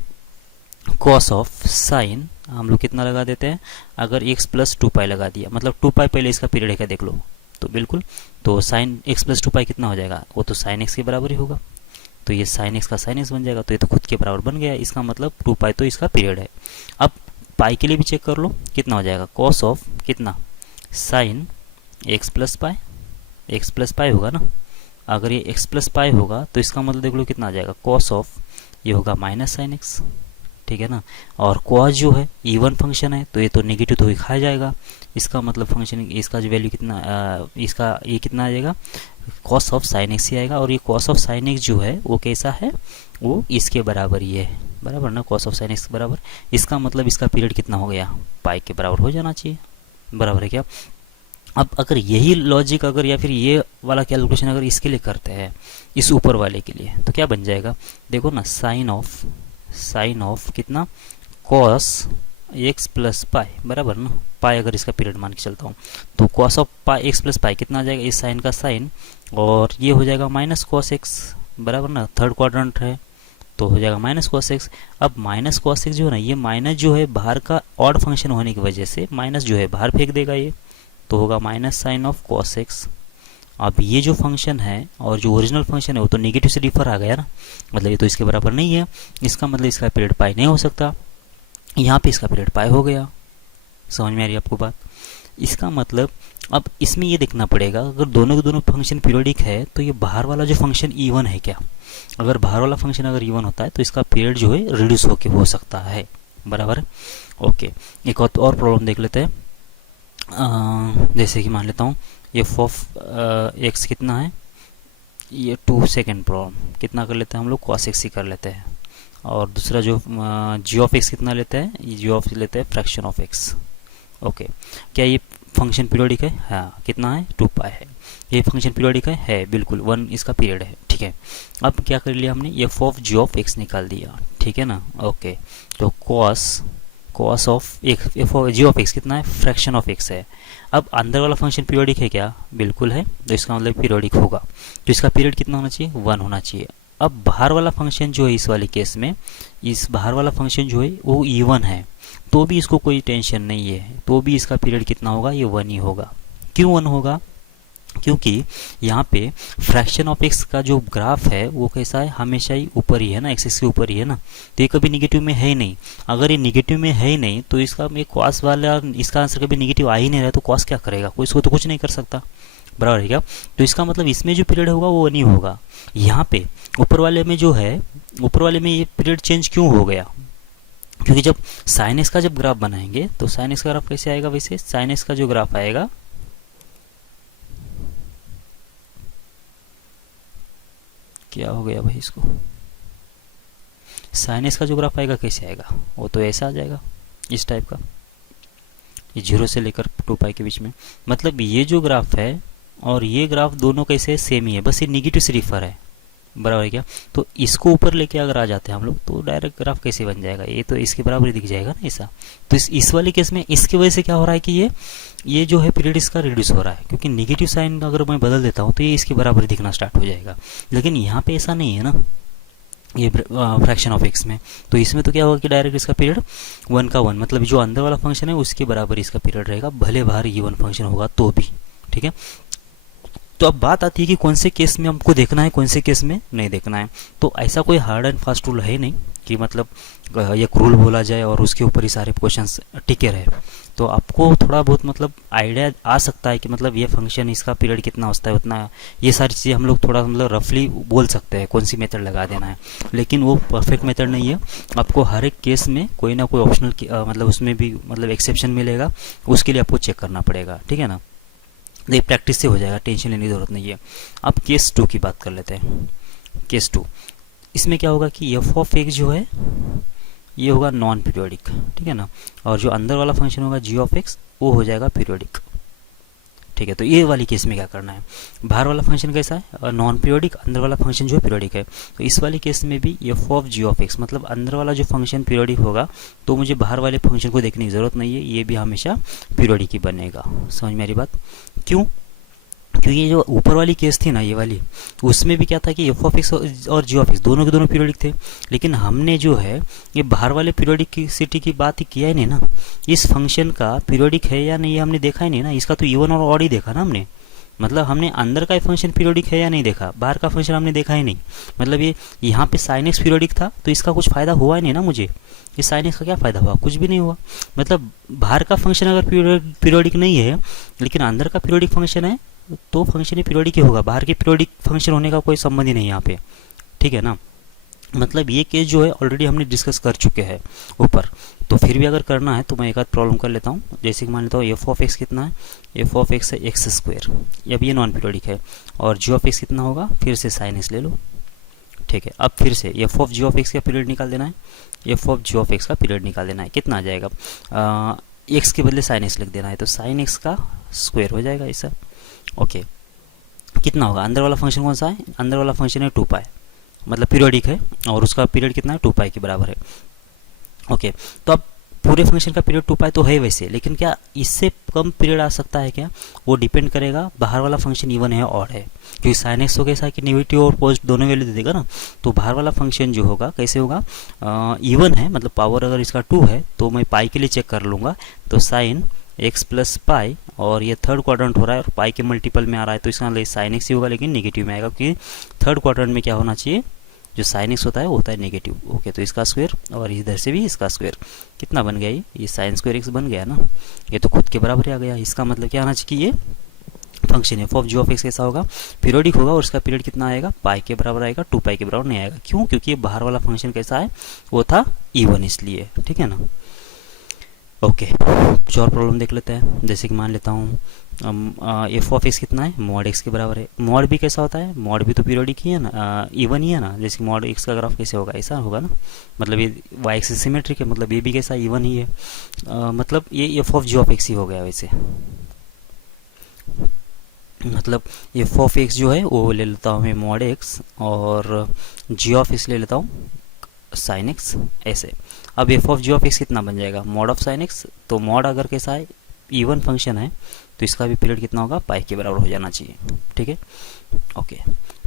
कॉस ऑफ साइन हम लोग कितना लगा देते हैं, अगर एक्स प्लस 2 पाई लगा दिया, मतलब 2 पाई पहले इसका पीरियड है क्या देख लो, तो बिल्कुल, तो साइन एक्स प्लस 2 पाई कितना हो जाएगा, वो तो साइन एक्स के बराबर ही होगा, तो ये साइन एक्स का साइन एक्स बन जाएगा, तो ये तो खुद के बराबर बन गया। इसका मतलब 2 पाई तो इसका पीरियड है। अब पाई के लिए भी चेक कर लो कितना हो जाएगा, कॉस ऑफ कितना साइन एक्स प्लस पाई होगा ना। अगर ये एक्स प्लस पाई होगा तो इसका मतलब देख लो कितना आ जाएगा, कॉस ऑफ ये होगा माइनस साइन एक्स, ठीक है ना। और कॉस जो है इवन फंक्शन है तो ये तो नेगेटिव तो ही खाया जाएगा, इसका मतलब फंक्शन इसका जो वैल्यू कितना इसका ये कितना आ जाएगा, कॉस ऑफ साइन एक्स ही आएगा। और ये कॉस ऑफ साइन एक्स जो है वो कैसा है, वो इसके बराबर ही है, बराबर ना, कॉस ऑफ साइन एक्स के बराबर। इसका मतलब इसका पीरियड कितना हो गया, पाई के बराबर हो जाना चाहिए, बराबर है क्या। अब अगर यही लॉजिक अगर या फिर ये वाला कैलकुलेशन अगर इसके लिए करते हैं, इस ऊपर वाले के लिए, तो क्या बन जाएगा, देखो ना, साइन ऑफ कितना कॉस एक्स प्लस पाई, बराबर ना, पाई अगर इसका पीरियड मान के चलता हूँ तो cos of pi x plus pi कितना आ जाएगा, इस साइन का साइन, और ये हो जाएगा माइनस कॉस एक्स, बराबर ना, थर्ड क्वाड्रेंट है तो हो जाएगा माइनस कॉस एक्स। अब माइनस कॉस एक्स जो है ना, ये माइनस जो है बाहर का ऑड फंक्शन होने की वजह से माइनस जो है बाहर फेंक देगा, ये तो होगा minus sine of cos x. अब ये जो फंक्शन है और जो ओरिजिनल फंक्शन है वो तो नेगेटिव से डिफर आ गया ना, मतलब ये तो इसके बराबर नहीं है, इसका मतलब इसका पीरियड पाई नहीं हो सकता, यहाँ पे इसका पीरियड पाई हो गया। समझ में आ रही है आपको बात। इसका मतलब अब इसमें ये देखना पड़ेगा अगर दोनों के दोनों फंक्शन पीरियोडिक है तो ये बाहर वाला जो फंक्शन इवन है क्या, अगर बाहर वाला फंक्शन अगर इवन होता है तो इसका पीरियड जो है रिड्यूस होके हो सकता है, बराबर है। ओके, एक और प्रॉब्लम देख लेते हैं। जैसे कि मान लेता हूँ एफ ऑफ एक्स कितना है, ये 2 सेकेंड प्रॉब्लम कितना कर लेते हैं हम लोग, कॉस एक्स ही कर लेते हैं। और दूसरा जो जी ऑफ एक्स कितना लेते हैं, जी ऑफ लेते हैं फ्रैक्शन ऑफ एक्स। ओके, क्या ये फंक्शन पीरियोडिक है, हाँ, कितना है 2 पाई है। ये फंक्शन पीरियोडिक है बिल्कुल, 1 इसका पीरियड है, ठीक है। अब क्या कर लिया हमने, f of g of x निकाल दिया, ठीक है ना। ओके, तो cos of x, f of g of x कितना है, फ्रैक्शन ऑफ एक्स है। अब अंदर वाला फंक्शन पीरियोडिक है क्या, बिल्कुल है, तो इसका मतलब पीरियोडिक होगा, तो इसका पीरियड कितना होना चाहिए, 1 होना चाहिए। अब बाहर वाला फंक्शन जो है इस वाले केस में, इस बाहर वाला फंक्शन जो है वो इवन है तो भी इसको कोई टेंशन नहीं है, तो भी इसका पीरियड कितना होगा, ये 1 ही होगा। क्यों 1 होगा, क्योंकि यहाँ पे फ्रैक्शन ऑफ एक्स का जो ग्राफ है वो कैसा है, हमेशा ही ऊपर ही है ना, एक्सिस के ऊपर ही है ना, तो ये कभी निगेटिव में है ही नहीं। अगर ये निगेटिव में है ही नहीं तो इसका में कॉस वाला, इसका आंसर कभी निगेटिव आ ही नहीं रहा, तो कॉस क्या करेगा, कोई इसको तो कुछ नहीं कर सकता, बराबर है क्या। तो इसका मतलब इसमें जो पीरियड होगा वो नहीं होगा। यहाँ पे ऊपर वाले में जो है, ऊपर वाले में ये पीरियड चेंज क्यों हो गया, क्योंकि जब साइन एक्स का जब ग्राफ बनाएंगे तो साइन एक्स का ग्राफ कैसे आएगा, वैसे साइन एक्स का जो ग्राफ आएगा, क्या हो गया भाई इसको, साइन एक्स का जो ग्राफ आएगा कैसे आएगा, वो तो ऐसा आ जाएगा, इस टाइप का, ये 0 से लेकर 2 पाई के बीच में। मतलब ये जो ग्राफ है और ये ग्राफ दोनों कैसे सेम ही है, बस ये निगेटिव से डिफर है, बराबर है क्या। तो इसको ऊपर लेके अगर आ जाते हैं हम लोग तो डायरेक्ट ग्राफ कैसे बन जाएगा, ये तो इसके बराबर ही दिख जाएगा ना ऐसा। तो इस वाले केस में इसकी वजह से क्या हो रहा है कि ये जो है पीरियड इसका रिड्यूस हो रहा है, क्योंकि नेगेटिव साइन अगर मैं बदल देता हूँ तो ये इसके बराबर दिखना स्टार्ट हो जाएगा। लेकिन यहाँ पे ऐसा नहीं है ना, ये फ्रैक्शन ऑफ एक्स में, तो इसमें तो क्या होगा कि डायरेक्ट इसका पीरियड 1 का 1, मतलब जो अंदर वाला फंक्शन है उसके बराबर इसका पीरियड रहेगा, भले बाहर ये 1 फंक्शन होगा तो भी, ठीक है। तो अब बात आती है कि कौन से केस में हमको देखना है, कौन से केस में नहीं देखना है। तो ऐसा कोई हार्ड एंड फास्ट रूल है नहीं कि मतलब एक रूल बोला जाए और उसके ऊपर ही सारे क्वेश्चंस टिके रहे। तो आपको थोड़ा बहुत मतलब आइडिया आ सकता है कि मतलब ये फंक्शन इसका पीरियड कितना होता है उतना, ये सारी चीज़ें हम लोग थोड़ा मतलब रफली बोल सकते हैं कौन सी मेथड लगा देना है, लेकिन वो परफेक्ट मेथड नहीं है। आपको हर एक केस में कोई ना कोई ऑप्शनल मतलब उसमें भी मतलब एक्सेप्शन मिलेगा, उसके लिए आपको चेक करना पड़ेगा, ठीक है ना। ये प्रैक्टिस से हो जाएगा, टेंशन लेने की ज़रूरत नहीं है। अब केस 2 की बात कर लेते हैं। केस 2, इसमें क्या होगा कि एफ ऑफ एक्स जो है ये होगा नॉन पीरियोडिक, ठीक है ना, और जो अंदर वाला फंक्शन होगा जी ऑफ एक्स वो हो जाएगा पीरियोडिक, ठीक है। तो ये वाली केस में क्या करना है, बाहर वाला फंक्शन कैसा है नॉन पीरियोडिक, अंदर वाला फंक्शन जो है पीरियोडिक है। तो इस वाली केस में भी f of g of x मतलब अंदर वाला जो फंक्शन पीरियोडिक होगा तो मुझे बाहर वाले फंक्शन को देखने की ज़रूरत नहीं है, ये भी हमेशा पीरियोडिक ही बनेगा। समझ मेरी बात, क्यों? क्योंकि ये जो ऊपर वाली केस थी ना ये वाली, उसमें भी क्या था कि एफ ऑफ एक्स और जी ऑफ एक्स दोनों के दोनों पीरियोडिक थे, लेकिन हमने जो है ये बाहर वाले पीरियोडिसिटी की बात ही किया ही नहीं ना। इस फंक्शन का पीरियोडिक है या नहीं ये हमने देखा ही नहीं ना, इसका तो इवन और ऑड ही देखा ना हमने। मतलब हमने अंदर का फंक्शन पीरियोडिक है या नहीं देखा, बाहर का फंक्शन हमने देखा ही नहीं। मतलब ये यहाँ पे साइन एक्स पीरियोडिक था तो इसका कुछ फ़ायदा हुआ ही नहीं ना मुझे, इस साइन एक्स का क्या फ़ायदा हुआ, कुछ भी नहीं हुआ। मतलब बाहर का फंक्शन अगर पीरियोडिक नहीं है लेकिन अंदर का पीरियोडिक फंक्शन है तो फंक्शन ही पीरियोडिक ही होगा, बाहर के पीरियोडिक फंक्शन होने का कोई संबंध ही नहीं यहाँ पे, ठीक है ना। मतलब ये केस जो है ऑलरेडी हमने डिस्कस कर चुके हैं ऊपर, तो फिर भी अगर करना है तो मैं एक आध प्रॉब्लम कर लेता हूँ। जैसे कि मान लेता हूँ एफ ऑफ एक्स कितना है, एफ ऑफ एक्स है एक्स स्क्वायर, अब ये नॉन पीरियोडिक है, और जी ऑफ एक्स कितना होगा, फिर से साइन एक्स ले लो, ठीक है। अब फिर से f of g of x का पीरियड निकाल देना है, f of g of x का पीरियड निकाल देना है, कितना आ जाएगा, एक्स के बदले साइन एक्स लिख देना है तो साइन एक्स का स्क्वायर हो जाएगा ऐसा, ओके। कितना होगा, अंदर वाला फंक्शन कौन सा है, अंदर वाला फंक्शन है 2 पाई, मतलब पीरियोडिक है और उसका पीरियड कितना है 2 पाई के बराबर है, ओके। तो अब पूरे फंक्शन का पीरियड 2 पाई तो है वैसे, लेकिन क्या इससे कम पीरियड आ सकता है क्या, वो डिपेंड करेगा बाहर वाला फंक्शन इवन है और है, क्योंकि साइन एक्स हो कैसा है कि नेगेटिव और पॉजिटिव दोनों वैल्यू दे देगा ना। तो बाहर वाला फंक्शन जो होगा कैसे होगा, इवन है, मतलब पावर अगर इसका 2 है तो मैं पाई के लिए चेक कर लूँगा, तो साइन एक्स प्लस पाई, और ये थर्ड क्वाड्रेंट हो रहा है और पाई के मल्टीपल में आ रहा है तो इसका मतलब साइन एक्स ही होगा, लेकिन नेगेटिव में आएगा, क्योंकि थर्ड क्वाड्रेंट में क्या होना चाहिए, जो साइन एक्स होता है वो होता है नेगेटिव, ओके। तो इसका स्क्वायर और इधर से भी इसका स्क्वायर, कितना बन गया ये साइन स्क्वायर एक्स बन गया ना, ये तो खुद के बराबर ही आ गया। इसका मतलब क्या आना चाहिए कि ये function f of g of x कैसा होगा, पीरियोडिक होगा, और इसका पीरियड कितना आएगा, पाई के बराबर आएगा, 2 पाई के बराबर नहीं आएगा। क्यों, क्योंकि ये बाहर वाला फंक्शन कैसा है, वो था इवन, इसलिए, ठीक है ना, ओके। कुछ और प्रॉब्लम देख लेते हैं। जैसे कि मान लेता हूँ एफ ऑफ एक्स कितना है, मॉड एक्स के बराबर है। मॉड भी कैसा होता है, मॉड भी तो पीरियोडिक ही है ना, इवन ही है ना। जैसे कि मॉड एक्स का ग्राफ कैसे होगा, ऐसा होगा ना, मतलब ये वाई एक्सिस सिमेट्रिक है, मतलब ये भी कैसा इवन ही है, मतलब ये f of g of x ही हो गया वैसे। मतलब एफ ऑफ एक्स जो है वो ले लेता हूँ मैं मॉड एक्स, और जी ऑफ एक्स ले लेता हूँ साइन एक्स, ऐसे। अब f of g of x कितना बन जाएगा, मॉड ऑफ साइन एक्स। तो मॉड अगर कैसा है, इवन फंक्शन है, तो इसका भी पीरियड कितना होगा, पाई के बराबर हो जाना चाहिए, ठीक है, okay.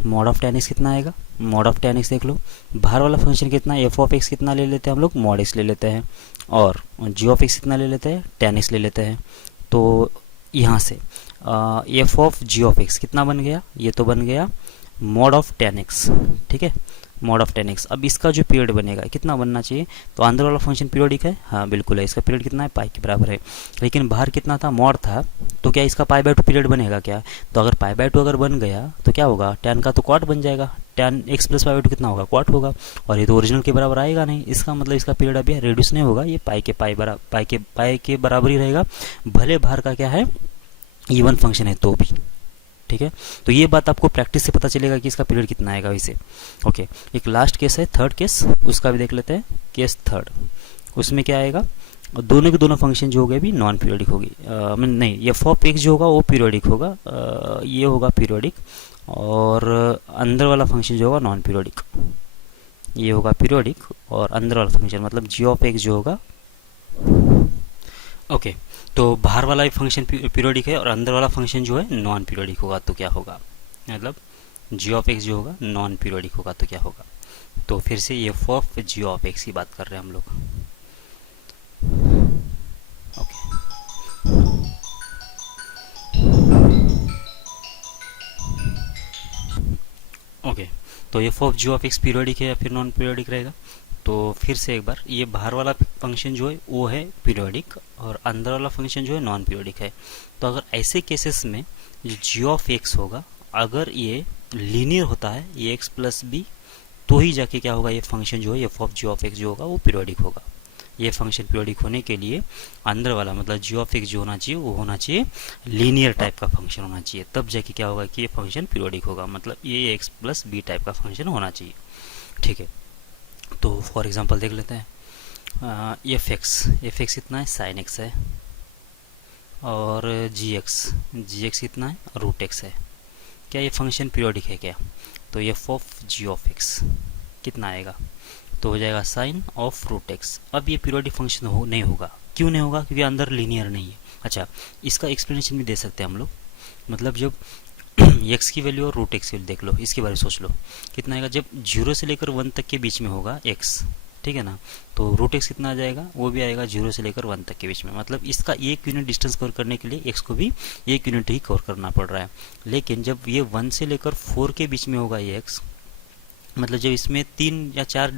Mod of ten x कितना आएगा, मॉड ऑफ टेन एक्स देख लो, बाहर वाला फंक्शन कितना है, एफ ऑफ एक्स कितना ले लेते हैं हम लोग, मॉड एक्स ले लेते हैं, और जी ऑफ एक्स कितना ले लेते हैं, टेन एक्स ले लेते हैं। तो यहाँ से f of g of x कितना बन गया, ये तो बन गया मॉड ऑफ टेन एक्स, ठीक है, मॉड ऑफ टेन एक्स। अब इसका जो पीरियड बनेगा कितना बनना चाहिए, तो अंदर वाला फंक्शन पीरियोडिक है, हाँ बिल्कुल है, इसका पीरियड कितना है, पाई के बराबर है, लेकिन बाहर कितना था, मॉड था, तो क्या इसका पाई बाय 2 पीरियड बनेगा क्या, तो अगर पाई बाय 2 अगर बन गया तो क्या होगा, टेन का तो क्वाट बन जाएगा, ten x plus pi by 2 कितना होगा, क्वाट होगा, और ये तो ओरिजिनल के बराबर आएगा नहीं, इसका मतलब इसका पीरियड अभी रिड्यूस नहीं होगा, ये पाई के बराबर ही रहेगा, भले बाहर का क्या है, इवन फंक्शन है तो भी, ठीक है। तो ये बात आपको प्रैक्टिस से पता चलेगा कि इसका पीरियड कितना आएगा वैसे, ओके। एक लास्ट केस है, थर्ड केस, उसका भी देख लेते हैं। केस थर्ड, उसमें क्या आएगा, दोनों के दोनों फंक्शन जो हो गए भी नॉन पीरियोडिक होगी, नहीं, एफ ऑफ एक्स जो होगा वो पीरियोडिक होगा, ये होगा पीरियोडिक, और अंदर वाला फंक्शन जो होगा नॉन पीरियोडिक, ये होगा पीरियोडिक, और अंदर वाला फंक्शन मतलब जी ऑफ एक्स जो होगा, ओके। तो बाहर वाला फंक्शन पीरियोडिक है और अंदर वाला फंक्शन जो है नॉन पीरियोडिक होगा, तो क्या होगा, मतलब जी ऑफ एक्स जो होगा नॉन पीरियोडिक होगा तो क्या होगा। तो फिर से f of g of x की बात कर रहे हैं हम लोग, ओके। ओके, तो f of g of x periodic है या फिर नॉन पीरियोडिक रहेगा? तो फिर से एक बार, ये बाहर वाला फंक्शन जो है वो है पीरियोडिक और अंदर वाला फंक्शन जो है नॉन पीरियोडिक है। तो अगर ऐसे केसेस में जो जी ऑफ एक्स होगा, अगर ये लीनियर होता है, ये एक्स प्लस बी, तो ही जाके क्या होगा, ये फंक्शन जो है f of g of x जो होगा वो पीरियोडिक होगा। ये फंक्शन पीरियोडिक होने के लिए अंदर वाला मतलब जी ऑफ एक्स जो होना चाहिए वो होना चाहिए लीनियर टाइप का फंक्शन होना चाहिए, तब जाके क्या होगा कि ये फंक्शन पीरियोडिक होगा, मतलब ये एक्स प्लस बी टाइप का फंक्शन होना चाहिए। ठीक है, तो फॉर एग्जांपल देख लेते हैं। एफ एक्स कितना है, साइन एक्स है, और जी एक्स कितना है, रूट एक्स है। क्या ये फंक्शन पीरियोडिक है क्या? तो f of g of x कितना आएगा, तो हो जाएगा साइन ऑफ रूट एक्स। अब ये पीरियोडिक फंक्शन नहीं होगा। क्यों नहीं होगा? क्योंकि अंदर लीनियर नहीं है। अच्छा, इसका एक्सप्लेनेशन भी दे सकते हैं हम लोग, मतलब जब एक्स की वैल्यू और रूट एक्स की वैल्यू देख लो, इसके बारे में सोच लो कितना आएगा। जब 0 से लेकर 1 तक के बीच में होगा एक्स, ठीक है ना, तो रूट एक्स कितना आ जाएगा, वो भी आएगा 0 से लेकर 1 तक के बीच में। मतलब इसका एक यूनिट डिस्टेंस कवर करने के लिए एक्स को भी एक यूनिट ही कवर करना पड़ रहा है। लेकिन जब ये 1 से लेकर 4 के बीच में होगा ये एक्स, मतलब जब इसमें 3 या 4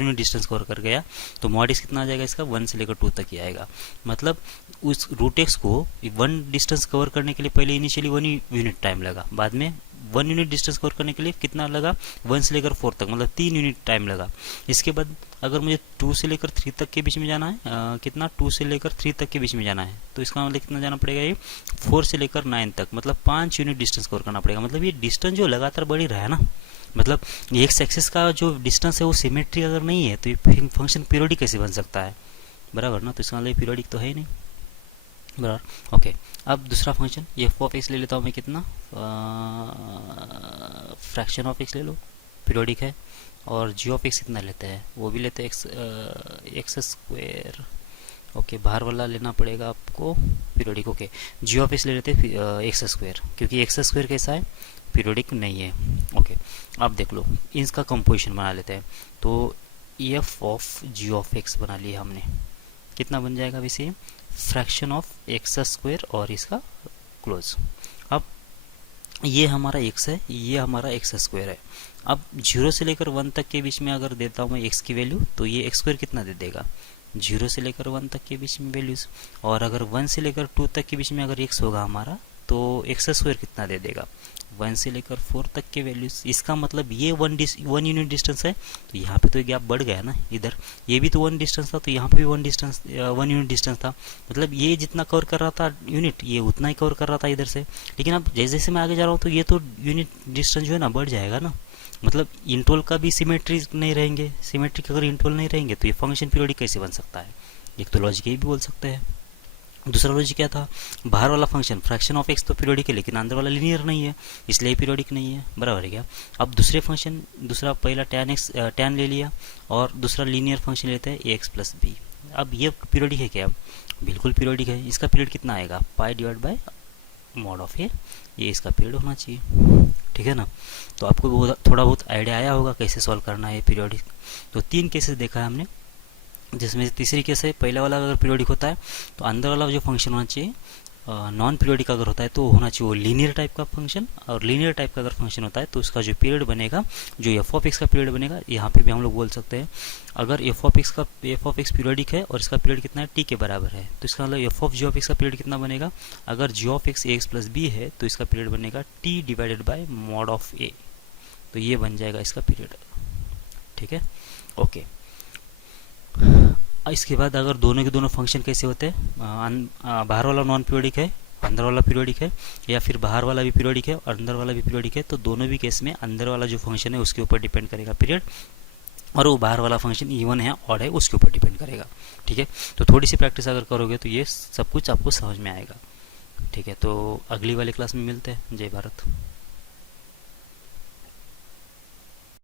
यूनिट डिस्टेंस कवर कर गया, तो मॉडिस कितना आ जाएगा इसका, 1 से लेकर 2 तक ही आएगा। मतलब उस रूट एक्स को 1 डिस्टेंस कवर करने के लिए पहले इनिशियली 1 यूनिट टाइम लगा, बाद में 1 यूनिट डिस्टेंस कवर करने के लिए कितना लगा, 1 से लेकर 4 तक, मतलब 3 यूनिट टाइम लगा। इसके बाद अगर मुझे 2 से लेकर 3 तक के बीच में जाना है, कितना 2 से लेकर 3 तक के बीच में जाना है, तो इसका मतलब कितना जाना पड़ेगा, ये 4 से लेकर 9 तक, मतलब 5 यूनिट डिस्टेंस कवर करना पड़ेगा। मतलब ये डिस्टेंस जो लगातार बढ़ ही रहा है ना, मतलब एक्स एक्सिस का जो डिस्टेंस है वो सिमेट्रिक अगर नहीं है तो ये फंक्शन पीरियोडिक कैसे बन सकता है, बराबर ना। तो इसका मतलब पीरियोडिक तो है ही नहीं, बराबर। ओके, अब दूसरा फंक्शन एफ ऑफ एक्स ले लेता हूँ मैं, कितना, फ्रैक्शन ऑफ एक्स ले लो, पीरियोडिक है। और जी ऑफ एक्स कितना लेते हैं, वो भी लेते हैं एक्स स्क्वायर। ओके, बाहर वाला लेना पड़ेगा आपको periodic. Okay, g of x ले लेते हैं एक्स स्क्वायर, क्योंकि एक्स स्क्वायर कैसा है, पीरियोडिक नहीं है। ओके, अब देख लो इसका कंपोजिशन बना लेते हैं। तो f of g of x बना लिया हमने, कितना बन जाएगा वैसे, फ्रैक्शन ऑफ एक्स स्क्वायर और इसका क्लोज। अब ये हमारा एक्स है, ये हमारा एक्स स्क्वायर है। अब 0 से लेकर 1 तक के बीच में अगर देता हूँ मैं एक्स की वैल्यू, तो ये एक्स स्क्वायर कितना दे देगा, 0 से लेकर 1 तक के बीच में वैल्यूज़। और अगर 1 से लेकर 2 तक के बीच में अगर एक्स होगा हमारा, तो एक्स स्क्वायर कितना दे देगा, 1 से लेकर 4 तक के वैल्यूज। इसका मतलब ये 1 यूनिट डिस्टेंस है, तो यहाँ पे तो गैप बढ़ गया ना, इधर ये भी तो 1 डिस्टेंस था, तो यहाँ पे भी 1 यूनिट डिस्टेंस था। मतलब ये जितना कवर कर रहा था यूनिट, ये उतना ही कवर कर रहा था इधर से। लेकिन अब जैसे जैसे मैं आगे जा रहा हूँ तो ये तो यूनिट डिस्टेंस जो है ना बढ़ जाएगा ना, मतलब इंटोल का भी सिमेट्रिक नहीं रहेंगे। सिमेट्रिक अगर इंटोल नहीं रहेंगे तो ये फंक्शन पीरियोडिक कैसे बन सकता है, एक तो लॉजिक ये भी बोल सकते हैं। दूसरा लॉजिक क्या था, बाहर वाला फंक्शन फ्रैक्शन ऑफ एक्स तो पीरियोडिक है, लेकिन अंदर वाला लीनियर नहीं है, इसलिए पीरियोडिक नहीं है, बराबर है क्या। अब दूसरे फंक्शन, दूसरा पहला tan ले लिया, और दूसरा लीनियर फंक्शन लेते हैं ए एक्स प्लस बी। अब ये पीरियोडिक है क्या, बिल्कुल पीरियोडिक है। इसका पीरियड कितना आएगा, pi divide by mod of a, ये इसका पीरियड होना चाहिए, ठीक है ना। तो आपको थोड़ा बहुत आइडिया आया होगा कैसे सॉल्व करना है पीरियोडिक। तो 3 केसेस देखा है हमने, जिसमें तीसरी केस है, पहला वाला अगर पीरियोडिक होता है तो अंदर वाला जो फंक्शन होना चाहिए नॉन पीरियोडिक अगर होता है तो होना चाहिए वो लीनियर टाइप का फंक्शन, और लीनियर टाइप का अगर फंक्शन होता है तो उसका जो पीरियड बनेगा, जो एफ ऑफ एक्स का पीरियड बनेगा, यहाँ पे भी हम लोग बोल सकते हैं अगर एफ ऑफ एक्स पीरियोडिक है और इसका पीरियड कितना है, टी के बराबर है, तो इसका मतलब f of g of x का पीरियड कितना बनेगा, अगर g of x a x plus b है तो इसका पीरियड बनेगा t divided by mod of a, तो ये बन जाएगा इसका पीरियड, ठीक है। ओके, इसके बाद अगर दोनों के दोनों फंक्शन कैसे होते हैं, बाहर वाला नॉन पीरियोडिक है, अंदर वाला पीरियोडिक है, या फिर बाहर वाला भी पीरियोडिक है और अंदर वाला भी पीरियोडिक है, तो दोनों भी केस में अंदर वाला जो फंक्शन है उसके ऊपर डिपेंड करेगा पीरियड, और वो बाहर वाला फंक्शन इवन है ऑड है उसके ऊपर डिपेंड करेगा, ठीक है। तो थोड़ी सी प्रैक्टिस अगर करोगे तो ये सब कुछ आपको समझ में आएगा, ठीक है। तो अगली वाली क्लास में मिलते हैं। जय भारत।